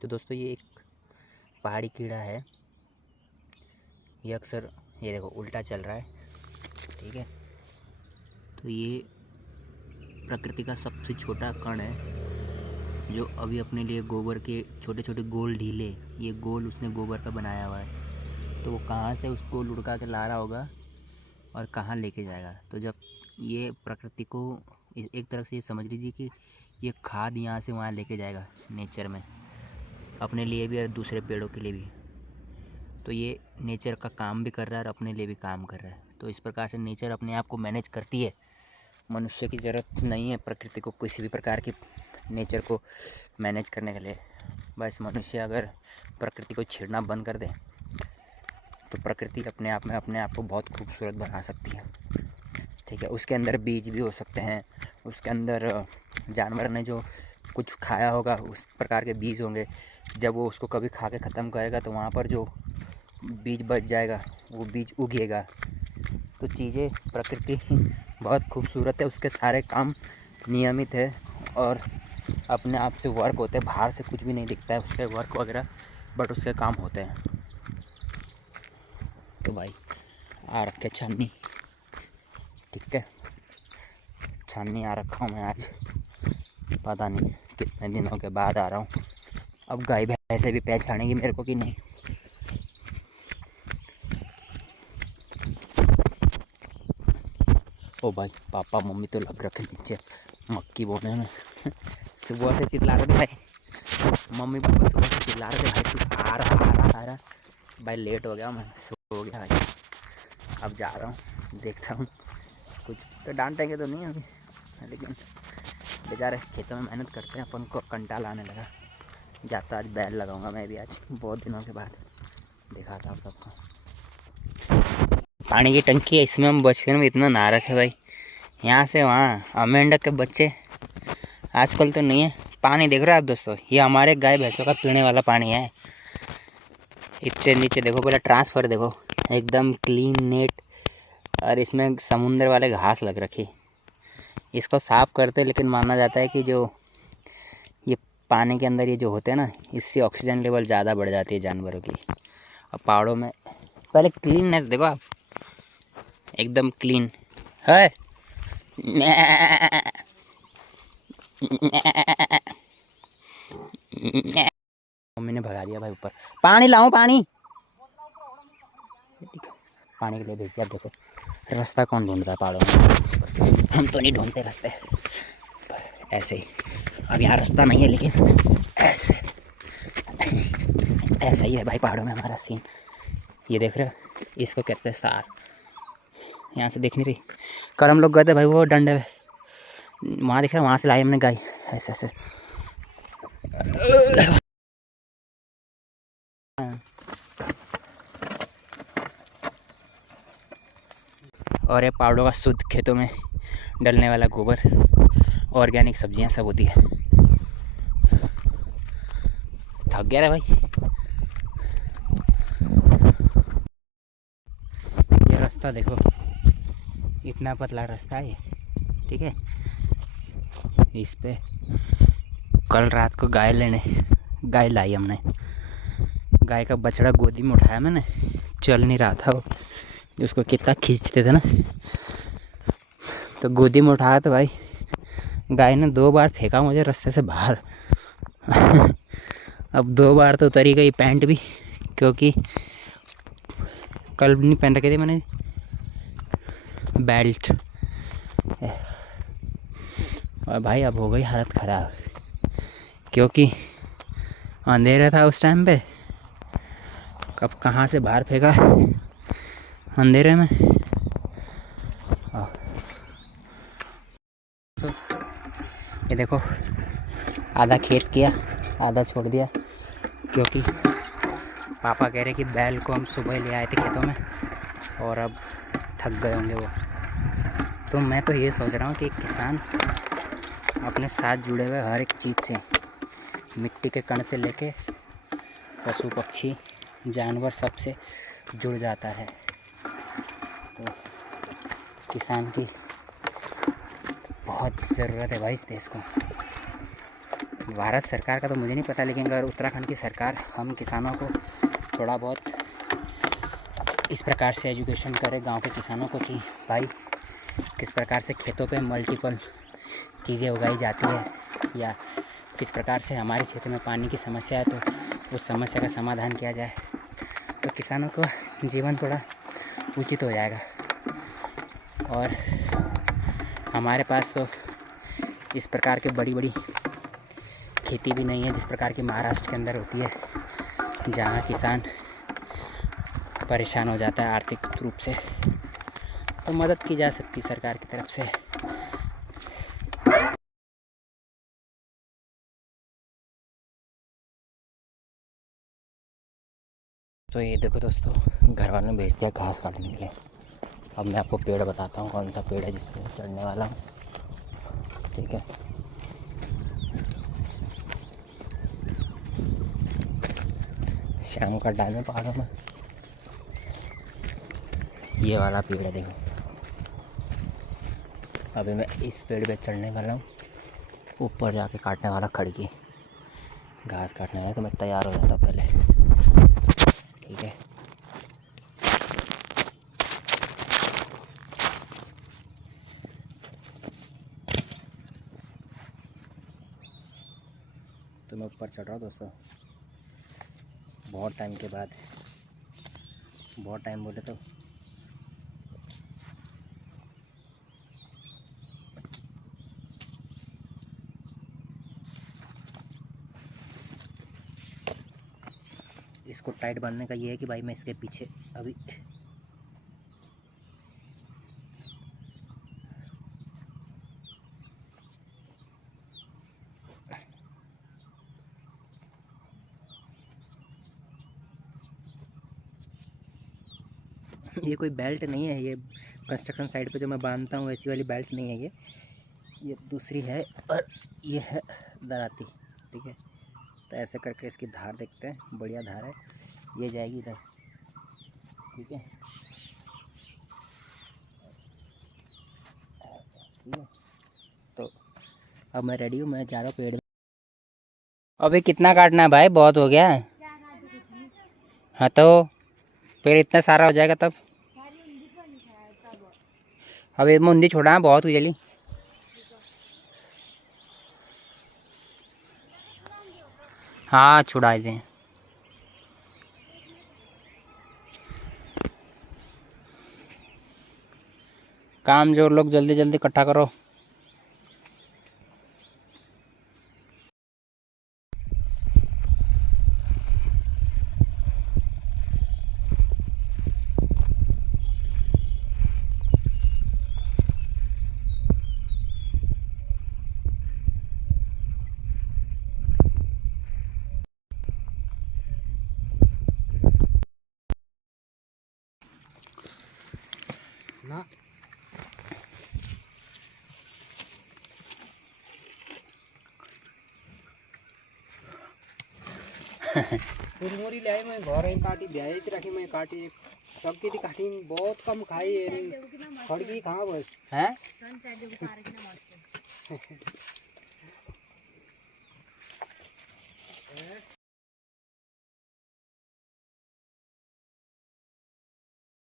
तो दोस्तों ये एक पहाड़ी कीड़ा है। ये अक्सर ये देखो उल्टा चल रहा है, ठीक है। तो ये प्रकृति का सबसे छोटा कण है जो अभी अपने लिए गोबर के छोटे छोटे गोल ढीले, ये गोल उसने गोबर का बनाया हुआ है। तो वो कहाँ से उसको लुढ़का के ला रहा होगा और कहाँ लेके जाएगा। तो जब ये प्रकृति को एक तरह से ये समझ लीजिए कि ये खाद यहाँ से वहाँ लेके जाएगा नेचर में, अपने लिए भी और दूसरे पेड़ों के लिए भी। तो ये नेचर का काम भी कर रहा है और अपने लिए भी काम कर रहा है। तो इस प्रकार से नेचर अपने आप को मैनेज करती है। मनुष्य की ज़रूरत नहीं है प्रकृति को किसी भी प्रकार की नेचर को मैनेज करने के लिए। बस मनुष्य अगर प्रकृति को छेड़ना बंद कर दे तो प्रकृति अपने आप को बहुत खूबसूरत बना सकती है, ठीक है। उसके अंदर बीज भी हो सकते हैं, उसके अंदर जानवर ने जो कुछ खाया होगा उस प्रकार के बीज होंगे। जब वो उसको कभी खा के ख़त्म करेगा तो वहाँ पर जो बीज बच जाएगा वो बीज उगेगा। तो चीज़ें प्रकृति बहुत खूबसूरत है, उसके सारे काम नियमित है और अपने आप से वर्क होते हैं। बाहर से कुछ भी नहीं दिखता है उसके वर्क वगैरह, बट उसके काम होते हैं। तो भाई आ रखे छन्नी, ठीक है। छन्नी आ रखा हूँ मैं आज, पता नहीं कितने दिनों के बाद आ रहा हूँ। अब गाय भैंसे भी पहचानेंगी मेरे को कि नहीं। ओ भाई पापा मम्मी तो लग रखे नीचे मक्की बोने में। सुबह से चिल्ला रहे थे भाई, मम्मी पापा सुबह से चिल्ला रहे थे भाई तू आ रहा। भाई लेट हो गया, मैं सो गया भाई। अब जा रहा हूँ, देखता हूँ कुछ तो डांटेंगे तो नहीं अभी, लेकिन बेचारे खेतों में मेहनत करते हैं, अपन को कंटाल आने लगा। जाता आज बैल लगाऊंगा मैं भी, आज बहुत दिनों के बाद देखा था आप सबको। पानी की टंकी है, इसमें हम बचपन में इतना नहा रखे भाई, यहाँ से वहाँ। मेंढक के बच्चे आजकल तो नहीं है। पानी देख रहे हो आप दोस्तों, ये हमारे गाय भैंसों का पीने वाला पानी है। इससे नीचे देखो, पहले ट्रांसफ़र देखो एकदम क्लीन नेट, और इसमें समुंदर वाले घास लग रखी। इसको साफ़ करते, लेकिन माना जाता है कि जो ये पानी के अंदर ये जो होते हैं ना, इससे ऑक्सीजन लेवल ज़्यादा बढ़ जाती है जानवरों की। और पहाड़ों में पहले क्लीननेस देखो आप, एकदम क्लीन है। मम्मी ने भगा दिया भाई ऊपर। पानी लाऊं, पानी पानी के लिए भेज दिया। देखो रास्ता कौन ढूंढता है पहाड़ों में, हम तो नहीं ढूंढते रास्ते ऐसे ही। अब यहाँ रास्ता नहीं है, लेकिन ऐसे ऐसा ही है भाई पहाड़ों में हमारा सीन। ये देख रहे हो, इसको कहते हैं सार। यहाँ से देख नहीं रही। कल हम लोग गए थे भाई वो डंडे में, वहाँ दिख रहा है, वहाँ से लाई हमने गाय ऐसे ऐसे। और ये पहाड़ों का शुद्ध खेतों में डलने वाला गोबर, ऑर्गेनिक सब्जियां सब होती है। थक गया रे भाई। ये रास्ता देखो, इतना पतला रास्ता है ये, ठीक है। इस पे कल रात को गाय लाई हमने। गाय का बछड़ा गोदी में उठाया मैंने, चल नहीं रहा था वो, उसको कितना खींचते थे ना, तो गोदी में उठाया तो भाई गाय ने 2 बार फेंका मुझे रास्ते से बाहर। अब 2 बार तो उतरी गई पैंट भी, क्योंकि कल नहीं पहन रखी थी मैंने बेल्ट। और भाई अब हो गई हालत ख़राब, क्योंकि अंधेरा था उस टाइम पे। कब कहाँ से बाहर फेंका अंधेरे में। ये देखो आधा खेत किया, आधा छोड़ दिया, क्योंकि पापा कह रहे कि बैल को हम सुबह ले आए थे खेतों में और अब थक गए होंगे वो। तो मैं तो ये सोच रहा हूँ कि किसान अपने साथ जुड़े हुए हर एक चीज़ से, मिट्टी के कण से लेके पशु पक्षी जानवर सबसे जुड़ जाता है। तो किसान की बहुत ज़रूरत है भाई इस देश को। भारत सरकार का तो मुझे नहीं पता, लेकिन अगर उत्तराखंड की सरकार हम किसानों को थोड़ा बहुत इस प्रकार से एजुकेशन करे गांव के किसानों को कि भाई किस प्रकार से खेतों पे मल्टीपल चीज़ें उगाई जाती है, या किस प्रकार से हमारे क्षेत्र में पानी की समस्या है तो उस समस्या का समाधान किया जाए, तो किसानों को जीवन थोड़ा उचित हो जाएगा। और हमारे पास तो इस प्रकार के बड़ी बड़ी खेती भी नहीं है जिस प्रकार की महाराष्ट्र के अंदर होती है, जहाँ किसान परेशान हो जाता है आर्थिक रूप से। तो मदद की जा सकती है सरकार की तरफ से। तो ये देखो दोस्तों, घर वालों ने भेज दिया घास काटने के लिए। अब मैं आपको पेड़ बताता हूँ कौन सा पेड़ है जिस पर चढ़ने वाला हूँ, ठीक है। शाम का टाइम है पहाड़ों में, ये वाला पेड़ है देखो। अभी मैं इस पेड़ पे चढ़ने वाला हूँ, ऊपर जाके काटने वाला खड़की घास काटने वाला। तो मैं तैयार हो जाता पहले, ठीक है। तो मैं ऊपर चढ़ रहा हूँ दोस्तों, बहुत टाइम के बाद। बहुत टाइम बोले तो इसको टाइट बांधने का ये है कि भाई मैं इसके पीछे अभी ये कोई बेल्ट नहीं है, ये कंस्ट्रक्शन साइट पे जो मैं बांधता हूँ वैसी वाली बेल्ट नहीं है ये दूसरी है, और ये है दराती, ठीक है। तो ऐसे करके इसकी धार देखते हैं, बढ़िया धार है, ये जाएगी इधर, ठीक है। ठीक है, तो अब मैं रेडी हूँ, मैं जा रहा हूँ पेड़ में। अबे कितना काटना है भाई, बहुत हो गया। हाँ तो पेड़ इतना सारा हो जाएगा तब। अब ये मुंडी छोड़ा, बहुत हुई जली। हाँ छुड़ा दें। काम जोर लोग, जल्दी जल्दी इकट्ठा करो। ना मुरमुरी ले मैं घर काटी ब्याह रखी, मैं काटी सबकी थी काटी, बहुत कम खाई है खड़की कहाँ बस है।